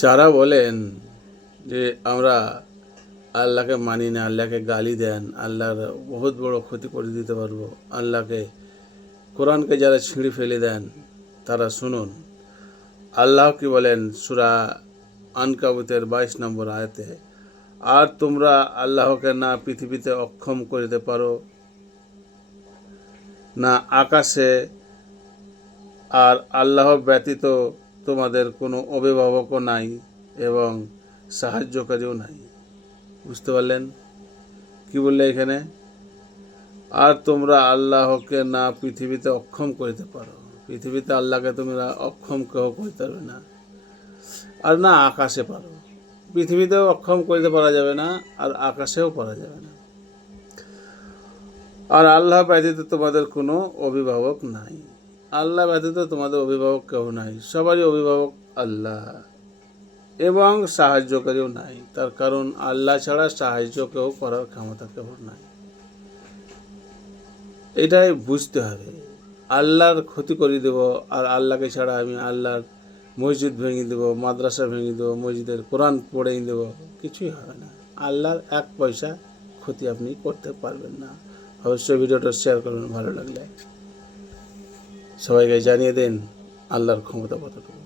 যারা বলেন যে আমরা আল্লাহকে মানি না, আল্লাহকে গালি দেন, আল্লাহর বহুত বড় ক্ষতি করে দিতে পারবো, আল্লাহকে কোরআনকে যারা ছিঁড়ে ফেলে দেন, তারা শুনুন আল্লাহ কি বলেন সূরা আনকাবুতের 22 নম্বর আয়াতে, আর তোমরা আল্লাহকে না পৃথিবীতে অক্ষম করিতে পারো, না আকাশে, আর আল্লাহ ব্যতীত তোমাদের কোনো অভিভাবকও নাই এবং সাহায্যকারীও নাই। বুঝতে পারলেন কি বললে এখানে? আর তোমরা আল্লাহকে না পৃথিবীতে অক্ষম করিতে পারো, পৃথিবীতে আল্লাহকে তোমরা অক্ষম কেউ করতে পারবে না, আর না আকাশে পারো। পৃথিবীতেও অক্ষম করিতে পারা যাবে না, আর আকাশেও পারা যাবে না। আর আল্লাহ ব্যতীত তোমাদের কোনো অভিভাবক নাই, আল্লাহ ব্যতীত তোমাদের অভিভাবক কেউ নাই, সবারই অভিভাবক আল্লাহ, এবং সাহায্যকারীও নাই। তার কারণ আল্লাহ ছাড়া সাহায্য কেউ করার ক্ষমতা কেউ নাই। এটাই বুঝতে হবে। আল্লাহর ক্ষতি করে দেব, আর আল্লাহকে ছাড়া আমি আল্লাহর মসজিদ ভেঙে দেবো, মাদ্রাসা ভেঙে দেবো, মসজিদের কোরআন পড়ে দেবো, কিছুই হবে না। আল্লাহর এক পয়সা ক্ষতি আপনি করতে পারবেন না। অবশ্যই ভিডিওটা শেয়ার করবেন, ভালো লাগলে সবাইকে জানিয়ে দেন আল্লাহর ক্ষমতা কতটুকু।